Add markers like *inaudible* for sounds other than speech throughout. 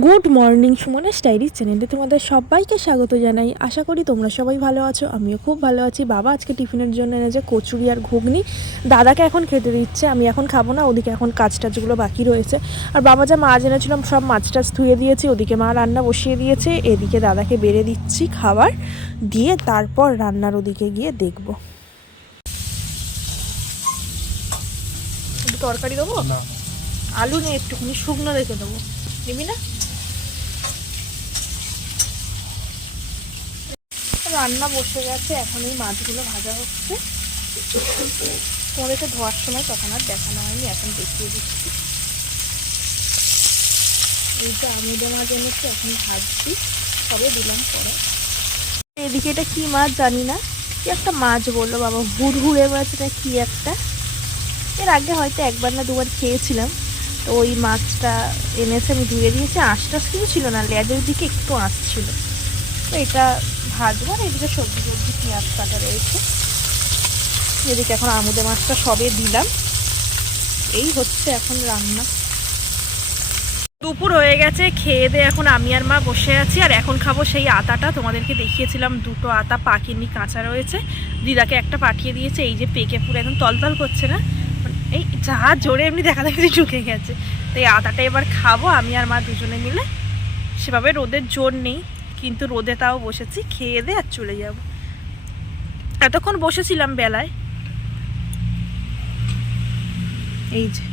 Good morning Sumana স্টাইরি চ্যানেলে তোমাদের সবাইকে স্বাগত জানাই। আশা করি তোমরা সবাই ভালো আছো আমিও খুব ভালো আছি। বাবা আজকে টিফিনের জন্য এনেছে কচুরি আর ঘুগনি। দাদাকে এখন খেতে দিচ্ছে আমি এখন খাব না ওদিকে এখন কাজ টাজগুলো বাকি রয়েছে। আর বাবা যা মাছ এনেছিলাম সব মাছ টাছ ধুয়ে দিয়েছি ওদিকে মা রান্না বসিয়ে দিয়েছে এদিকে দাদাকে বেড়ে দিচ্ছি খাবার দিয়ে তারপর রান্নার ওদিকে গিয়ে দেখব। একটু তরকারি দেবো? আলু নিয়ে একটুখানি শুকনো রেখে দেবো। নিবি না? রান্না বসে গেছে, এখন এই মাছগুলো ভাজা হচ্ছে। তোমাদেরকে ধোয়ার সময় তখন আর দেখানো হয়নি, এখন দেখিয়ে দিচ্ছি। এই যে আমিদে মাছ এনেছি, এখন ভাজছি সবে দিলাম পরে। এদিকে এটা কি মাছ জানি না, কি একটা মাছ বলল বাবা, হুড়হুড়ে মাছ এটা কি একটা। এর আগে হয়তো একবার না দুবার খেয়েছিলাম, তো ওই মাছটা এনেছে, আমি ধুয়ে দিয়েছি, আঁশটা কিন্তু ছিল না, লেজের দিকে একটু আঁশ ছিল। তো এটা ভাজবো আর এদিকে সবজি সবজি পেঁয়াজ কাটা রয়েছে। এদিকে এখন আমুদে মাছটা সবে দিলাম। এই হচ্ছে এখন রান্না। দুপুর হয়ে গেছে, খেয়ে দিয়ে এখন আমি আর মা বসে আছি। আর এখন খাব সেই আতাটা তোমাদেরকে দেখিয়েছিলাম, দুটো আতা পাকিনি কাঁচা রয়েছে। দিদাকে একটা পাঠিয়ে দিয়েছে, এই যে পেকে পুরো একদম তলতল করছে না। এই যা জোরে এমনি দেখা দেখি ঢুকে গেছে। তো এই আতাটা এবার খাব। আমি আর মা দুজনে মিলে। সেভাবে রোদের জোর নেই। কিন্তু রোদে তাও বসেছি খেয়ে দে আর চলে যাব। এতক্ষণ বসেছিলাম বেলায়। এই যে।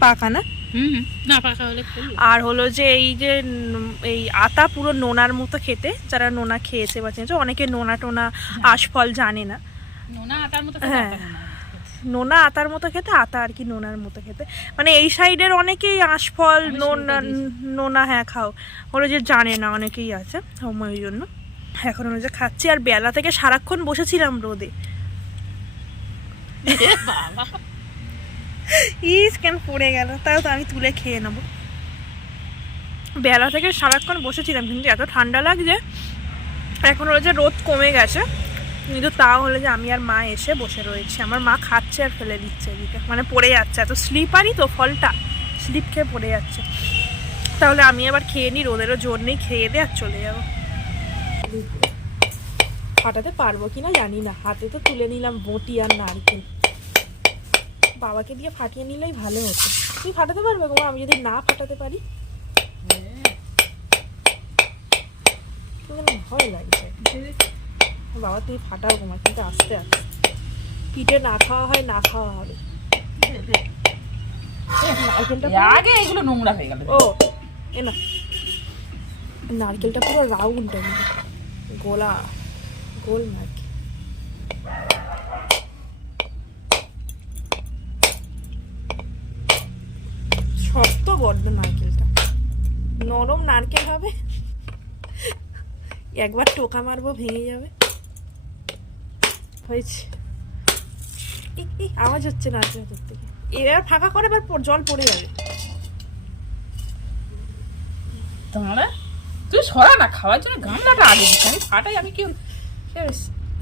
পাকা না? হুম না পাকা হলে আর হলো যে এই যে এই আতা পুরো নোনার মতো খেতে যারা নোনা খেয়েছে বা চেয়েছে অনেকে নোনা টোনা আশফল জানে না। নোনা আটার মতো হ্যাঁ। নোনা আতার মতো খেতে আতা আর কি নোনার মতো খেতে। মানে এই সাইডের অনেকেই আশফল নোনা নোনা হ্যাঁ খাও। হলো যে জানে না অনেকেই আছে ওই জন্য। এখন হলো যে খাচ্ছি আর বেলা থেকে সারাক্ষণ বসেছিলাম রোদে। ইস কেন পড়ে গেল? তাও তো আমি তুলে খেয়ে নেব। বেলা থেকে সারাক্ষণ বসেছিলাম কিন্তু এত ঠান্ডা লাগছে এখন হলো যে রোদ কমে গেছে কিন্তু তাও হলো যে আমি আর মা এসে বসে রয়েছি। আমার মা খাচ্ছে আর ফেলে দিচ্ছে এদিকে। মানে পড়ে যাচ্ছে। এত স্লিপারই তো ফলটা। স্লিপ খেয়ে পড়ে যাচ্ছে। তাহলে আমি আবার খেয়ে নিই রোদেরও জোর নেই খেয়ে দে আর চলে যাব। ফাটাতে পারব কিনা জানি না। হাতে তো তুলে নিলাম বটি আর নারকেল। বাবাকে দিয়ে ফাটিয়ে নিলেই ভালো হতো। তুমি ফাটাতে পারবে গো আমি যদি না ফাটাতে পারি? কিন্তু ভয় লাগছে। বাবা তুই ফাটাও গোমা কিন্তু আস্তে আস্তে। পিঠে না খাওয়া হয় না খাওয়া হবে। আগে এগুলো নোংরা হয়ে গেল। ও এ না। নারকেলটা পুরো রাউন্ড গোলা গোল নারকেল। শক্ত বড্ড নারকেলটা। নরম নারকেল হবে। একবার টোকা মারবো ভেঙে যাবে। হয়েছে। আওয়াজ হচ্ছে না নারকেল ভেতর থেকে। এবার ফাঁকা করে এবার জল পড়ে যাবে। তোমরা তুই সরা না খাওয়ার জন্য গামলাটা আগে দিচ্ছি আমি ফাটাই আমি কি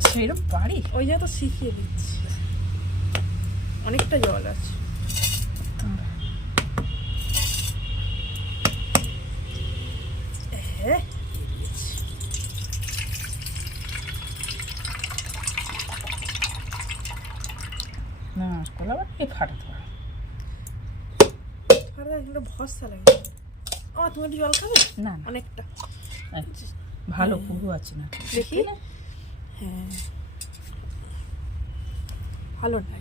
সেরকম পারি? ওই যা তো শিখিয়ে দিচ্ছি। অনেকটা জল আছে। হ্যাঁ দিয়ে দিয়েছি। না বাটি ফাটাতে পারো আর ভরসা লাগে ও তুমি একটু জল খাবে? না অনেকটা। আচ্ছা, ভালো পুরো আছে না। দেখি। হ্যাঁ। ভালো না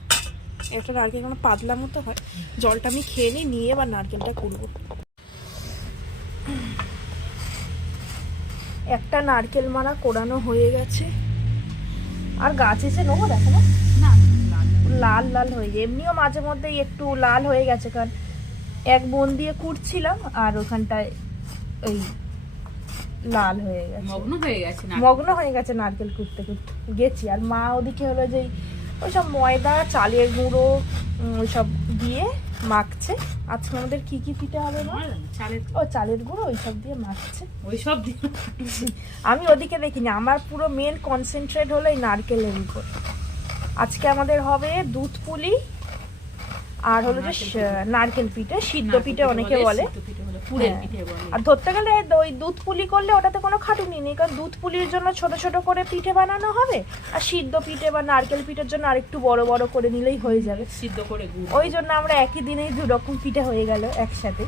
একটা নারকেল কোনো পাতলা মতো হয়। জলটা আমি খেয়ে নিই নিয়ে এবার নারকেলটা করব। একটা নারকেল মারা কোরানো হয়ে গেছে। আর গাছ এসে নেব দেখো না। লাল লাল হয়ে যায় এমনিও মাঝে মধ্যে একটু লাল হয়ে গেছে কারণ এক বোন দিয়ে কুটছিলাম আর ওখানটায় ওই লাল হয়ে গেছে। মগ্ন হয়ে গেছে মগ্ন হয়ে গেছে নারকেল কুটতে কুটতে গেছি। আর মা ওদিকে হলো যে ওই সব ময়দা চালের গুঁড়ো ওইসব দিয়ে মাখছে। আজকে আমাদের কি কি পিঠে হবে না ও চালের গুঁড়ো ওইসব দিয়ে মাখছে। ওই সব দিয়ে। আমি ওদিকে দেখিনি আমার পুরো মেন কনসেন্ট্রেট হলো এই নারকেলের উপর। আজকে আমাদের হবে দুধ পুলি আর হলো যে নারকেল পিঠে। সিদ্ধ পিঠে অনেকে বলে সিদ্ধ পিঠে বলে পুরের হ্যাঁ। বলে। আর ধরতে গেলে ওই দুধ পুলি করলে ওটাতে কোনো খাটুনি নেই কারণ দুধ পুলির জন্য ছোট ছোট করে পিঠে বানানো হবে আর সিদ্ধ পিঠে বা নারকেল পিঠের জন্য আরেকটু বড় বড় করে নিলেই হয়ে যাবে। সিদ্ধ করে ওই জন্য আমরা একই দিনেই দু রকম পিঠে হয়ে গেল একসাথে।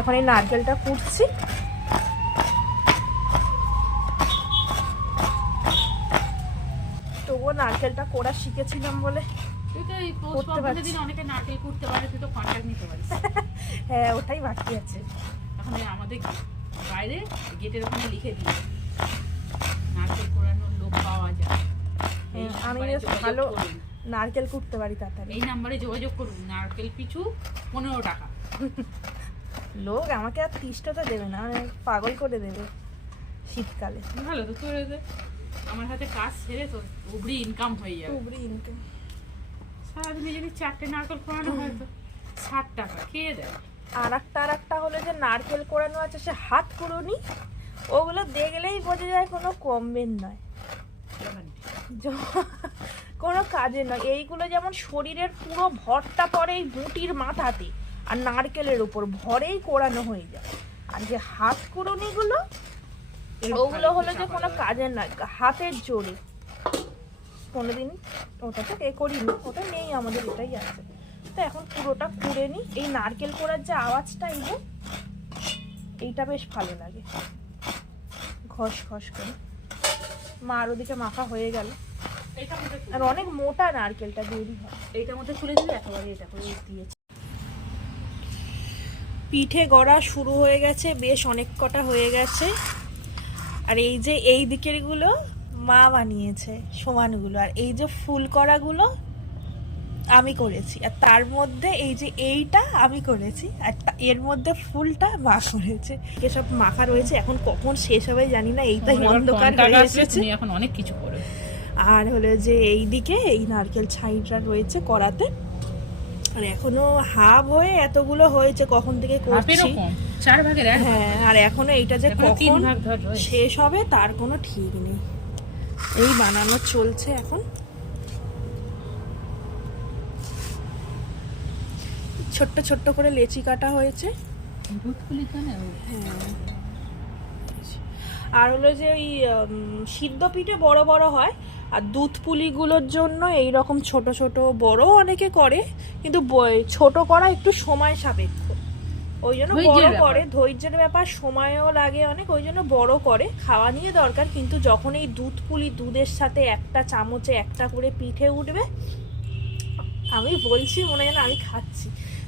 এখন এই নারকেলটা কুটছি। তো কন্ট্যাক্ট নিতে পারিস। *laughs* হ্যাঁ ওটাই বাকি আছে। আমাদের বাইরে গেটের ওখানে লিখে দিই নারকেল কোরানোর লোক পাওয়া যায়। হ্যাঁ, আমি ভালো নারকেল কুটতে পারি তাড়াতাড়ি। এই নাম্বারে যোগাযোগ করুন নারকেল পিছু পনেরো টাকা। *laughs* লোক আমাকে আর তিরিশটা তো দেবে না মানে পাগল করে দেবে শীতকালে। ভালো তো তোর এতে আমার হাতে কাজ সেরে তো উবরি ইনকাম হয়ে যাবে। খুবই ইনকাম সারাদিনে যদি চারটে নারকেল কোরানো হয় তো ষাট টাকা খেয়ে দেয়? আর একটা আর একটা হলো যে নারকেল কোড়ানো আছে সে হাত কুড়োনি ওগুলো দেখলেই বোঝা যায় কোনো কমবেন নয়। কোনো কাজে নয়। এইগুলো যেমন শরীরের পুরো ভরটা পড়ে এই বুটির মাথাতে আর নারকেলের উপর ভরেই কোড়ানো হয়ে যায়। আর যে হাত কুড়োনিগুলো ওগুলো হলো যে কোনো কাজের না হাতের জোরে কোনোদিন ওটা তো এ করিনি ওটা নেই আমাদের এটাই আছে। তো এখন পুরোটা কুড়ে নিই। এই নারকেল কোড়ার যে আওয়াজটা এই এইটা বেশ ভালো লাগে। ঘষ ঘষ করে। মার ওদিকে মাখা হয়ে গেল। আর অনেক মোটা নারকেলটা দেরি হয়। এইটার মধ্যে খুলে দিলে একেবারে এটা করে দিয়েছি। পিঠে গড়া শুরু হয়ে গেছে বেশ অনেক কটা হয়ে গেছে। আর এই যে এই দিকেরগুলো মা বানিয়েছে সমানগুলো। আর এই যে ফুল করাগুলো আমি করেছি। আর তার মধ্যে এই যে এইটা আমি করেছি আর এর মধ্যে ফুলটা মা করেছে। এসব মাখা রয়েছে এখন কখন শেষ হবে জানি না এইটাই এবার অন্ধকার হয়ে এসেছে। এখন অনেক কিছু করো। আর হলো যে এই দিকে এই নারকেল ছাইটা রয়েছে করাতে। আর এখনও হাফ হয়ে এতগুলো হয়েছে কখন থেকে করছি। চার ভাগের হ্যাঁ আর এখনও এইটা যে কখন। শেষ হবে তার কোনো ঠিক নেই। এই বানানো চলছে এখন। ছোট্ট ছোট্ট করে লেচি কাটা হয়েছে। ও আর হলো যে ওই সিদ্ধ পিঠে বড় বড় হয় আর দুধ পুলিগুলোর জন্য এই রকম ছোট ছোট বড় অনেকে করে কিন্তু ছোট করা একটু সময় সাপেক্ষ। ওই জন্য বড় করে ধৈর্যের ব্যাপার সময়ও লাগে অনেক ওই জন্য বড় করে খাওয়া নিয়ে দরকার কিন্তু যখন এই দুধ পুলি দুধের সাথে একটা চামচে একটা করে পিঠে উঠবে আমি বলছি মনে হয় আমি খাচ্ছি।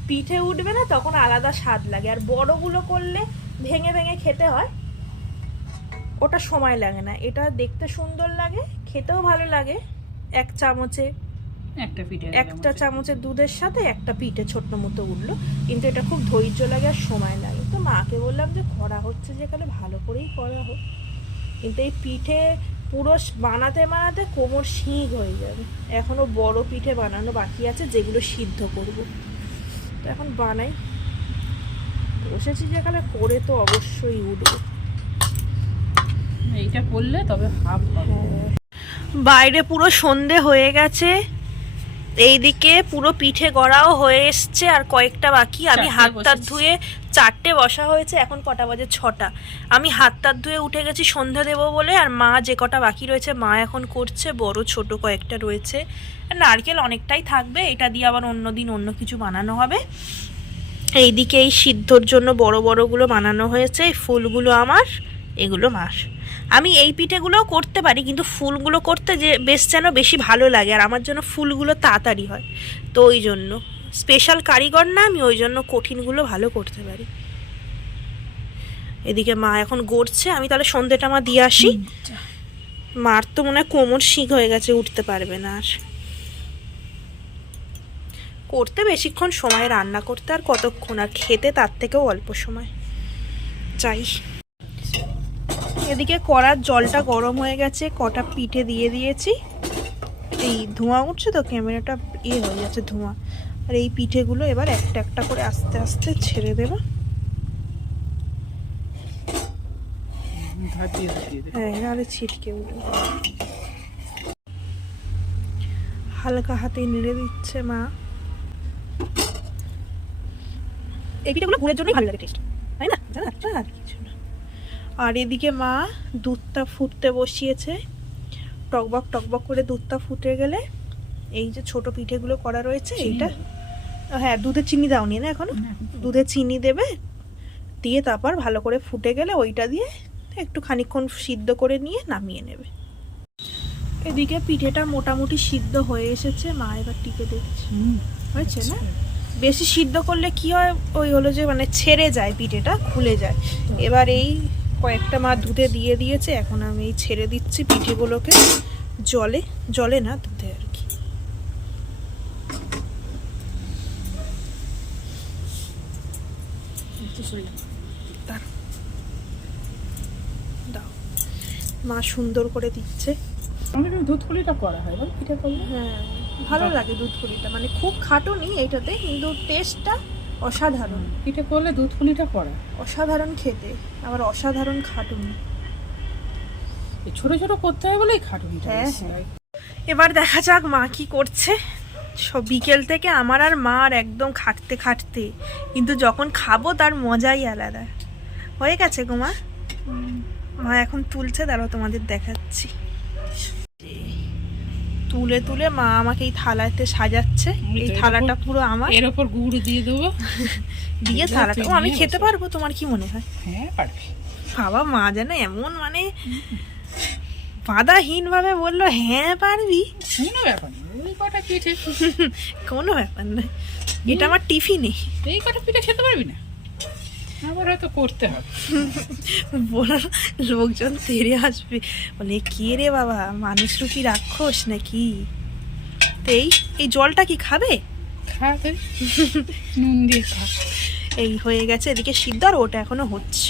পিঠে উঠবে না তখন আলাদা স্বাদ লাগে। আর বড়গুলো করলে ভেঙে ভেঙে খেতে হয় ওটা সময় লাগে না। এটা দেখতে সুন্দর লাগে খেতেও ভালো লাগে এক চামচে একটা পিঠে একটা চামচের দুধের সাথে একটা পিঠে ছোট্ট মতো উঠল। কিন্তু এটা খুব ধৈর্য লাগে আর সময় লাগে। তো মাকে বললাম যে করা হচ্ছে যেখানে ভালো করেই করা হোক। কিন্তু এই পিঠে পুরো বানাতে বানাতে কোমর শিং হয়ে যাবে। এখনও বড় পিঠে বানানো বাকি আছে যেগুলো সিদ্ধ করব। তো এখন বানাই। বসেছি যেখানে করে তো অবশ্যই উঠবে। এইটা করলে তবে হাফ বাইরে পুরো সন্ধে হয়ে গেছে। এইদিকে পুরো পিঠে গড়াও হয়ে এসছে আর কয়েকটা বাকি। আমি হাত বসেছি। ধুয়ে চারটে বসা হয়েছে এখন কটা বাজে ছটা। আমি হাত টাত ধুয়ে উঠে গেছি সন্ধ্যা দেবো বলে আর মা যে কটা বাকি রয়েছে মা এখন করছে বড় ছোট কয়েকটা রয়েছে। আর নারকেল অনেকটাই থাকবে এটা দিয়ে আবার অন্য দিন অন্য কিছু বানানো হবে। এইদিকে এই সিদ্ধর জন্য বড় বড়গুলো বানানো হয়েছে এই ফুলগুলো আমার এগুলো মার। আমি এই পিঠেগুলোও করতে পারি কিন্তু ফুলগুলো করতে যে বেশ যেন বেশি ভালো লাগে আর আমার জন্য ফুলগুলো তাড়াতাড়ি হয়। তো ওই জন্য। স্পেশাল কারিগর না আমি ওই জন্য কঠিনগুলো ভালো করতে পারি। এদিকে মা এখন গড়ছে আমি তাহলে সন্ধ্যেটা মা দিয়ে আসি। মার তো মনে হয় কোমর শিখ হয়ে গেছে উঠতে পারবে না আর। করতে বেশিক্ষণ সময় রান্না করতে আর কতক্ষণ আর খেতে তার থেকেও অল্প সময়। চাই এদিকে কড়ার জলটা গরম হয়ে গেছে কটা পিঠে দিয়ে দিয়েছি। এই ধোঁয়া উঠছে তো ক্যামেরাটা ইয়ে হয়ে যাচ্ছে ধোঁয়া। আর এই পিঠেগুলো এবার একটা একটা করে আস্তে আস্তে ছেড়ে দেবো। হ্যাঁ নাহলে ছিটকে হালকা হাতে নেড়ে দিচ্ছে মা। এই পিঠেগুলো গুড়ের জন্যই ভালো লাগে টেস্ট তাই না? না, না, আর না আর এদিকে মা দুধটা ফুটতে বসিয়েছে। টকবক টকবক করে দুধটা ফুটে গেলে এই যে ছোট পিঠেগুলো করা রয়েছে এইটা হ্যাঁ দুধে চিনি দাওনি না এখনও? দুধে চিনি দেবে দিয়ে তারপর ভালো করে ফুটে গেলে ওইটা দিয়ে একটু খানিকক্ষণ সিদ্ধ করে নিয়ে নামিয়ে নেবে। এদিকে পিঠেটা মোটামুটি সিদ্ধ হয়ে এসেছে। মা এবার টিকে দেখছে। হয়েছে না? বেশি সিদ্ধ করলে কি হয়? ওই হলো যে মানে ছেড়ে যায় পিঠেটা খুলে যায়। এবার এই কয়েকটা মা দুধে দিয়ে দিয়েছে এখন আমি এই ছেড়ে দিচ্ছি পিঠেগুলোকে। জলে জলে না দুধে আর কি। দাও। মা সুন্দর করে দিচ্ছে। দুধ পুলিটা করা হয় পিঠে করলে হ্যাঁ? ভালো লাগে দুধ পুলিটা। মানে খুব খাটো নি এইটাতে কিন্তু টেস্টটা অসাধারণ। পিঠে করলে দুধ পুলিটা করা অসাধারণ খেতে আবার অসাধারণ খাটুনি। এই ছোট ছোট করতে হয় বলেই খাটুনিটা হ্যাঁ। হয়। এবার দেখা যাক মা কি করছে। সব বিকেল থেকে আমার আর মা আর একদম খাটতে খাটতে কিন্তু যখন খাব তার মজাই আলাদা। হয়ে গেছে গো মা? মা এখন তুলছে দাঁড়াও তোমাদের দেখাচ্ছি। তুলে তুলে মা আমাকে এই থালাতে সাজাচ্ছে। এই থালাটা পুরো আমার। এর ওপর গুড় দিয়ে দেবো। *laughs* দিয়ে থালাটা ও আমি খেতে পারব? তোমার কি মনে হয়? হ্যাঁ পারবি। বাবা মা যেন এমন মানে বাধাহীন ভাবে বলল হ্যাঁ পারবি। কোনো ব্যাপার নেই কটা পিঠে। *laughs* কোনো ব্যাপার নয় এটা আমার টিফিনে। এই কটা পিঠে খেতে পারবি না? আবার হয়তো করতে হবে। বলো লোকজন তেরে আসবে। বলে কে রে বাবা মানুষ রূপী রাক্ষস নাকি? তো এই এই জলটা কি খাবে? খাতে নুন দিয়ে খা। এই হয়ে গেছে এদিকে সিদ্ধ আর ওটা এখনও হচ্ছে।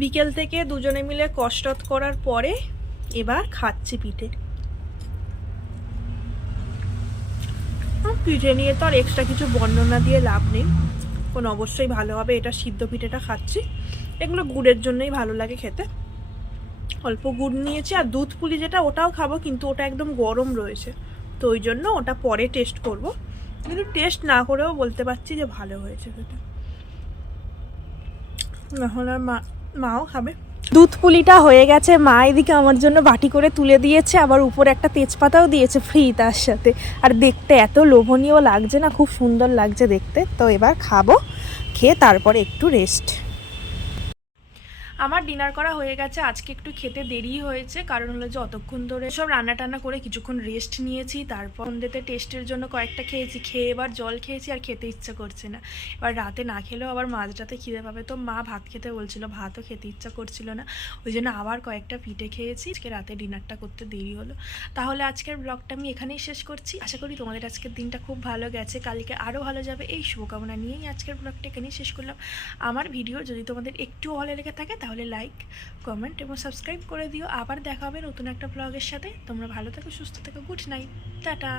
বিকেল থেকে দুজনে মিলে কসরত করার পরে এবার খাচ্ছি পিঠে। পিঠে নিয়ে তো আর এক্সট্রা কিছু বর্ণনা দিয়ে লাভ নেই। কোন অবশ্যই ভালো হবে, এটা সিদ্ধ পিঠেটা খাচ্ছি। এগুলো গুড়ের জন্যই ভালো লাগে খেতে। অল্প গুড় নিয়েছি আর দুধ পুলি যেটা ওটাও খাব, কিন্তু ওটা একদম গরম রয়েছে। তো ওই জন্য ওটা পরে টেস্ট করব। কিন্তু টেস্ট না করেও বলতে পারছি যে ভালো হয়েছে সেটা নাহলে আর মা মাও খাবে। দুধ পুলিটা হয়ে গেছে। মা এদিকে আমার জন্য বাটি করে তুলে দিয়েছে, আবার উপরে একটা তেজপাতাও দিয়েছে ফ্রি তার সাথে। আর দেখতে এত লোভনীয় লাগছে না, খুব সুন্দর লাগছে দেখতে। তো এবার খাব, খেয়ে তারপর একটু রেস্ট আমার ডিনার করা হয়ে গেছে। আজকে একটু খেতে দেরি হয়েছে, কারণ হলো যে অতক্ষণ ধরে সব রান্না টান্না করে কিছুক্ষণ রেস্ট নিয়েছি, তারপর সন্ধ্যেতে টেস্টের জন্য কয়েকটা খেয়েছি, খেয়ে এবার জল খেয়েছি আর খেতে ইচ্ছা করছে না। এবার রাতে না খেলেও আবার মাঝরাতে খিদে পাবে। তো মা ভাত খেতে বলছিল, ভাতও খেতে ইচ্ছা করছিল না। ওই জন্য আবার কয়েকটা পিঠে খেয়েছি। আজকে রাতে ডিনারটা করতে দেরি হলো। তাহলে আজকের ব্লগটা আমি এখানেই শেষ করছি। আশা করি তোমাদের আজকের দিনটা খুব ভালো গেছে। কালকে আরও ভালো যাবে। এই শুভকামনা নিয়েই আজকের ব্লগটা এখানেই শেষ করলাম। আমার ভিডিও যদি তোমাদের একটু ভালো লেগে থাকে তাহলে লাইক কমেন্ট এবং সাবস্ক্রাইব করে দিও। আবার দেখা হবে নতুন একটা ব্লগের সাথে। তোমরা ভালো থেকো, সুস্থ থেকো গুড নাইট টাটা।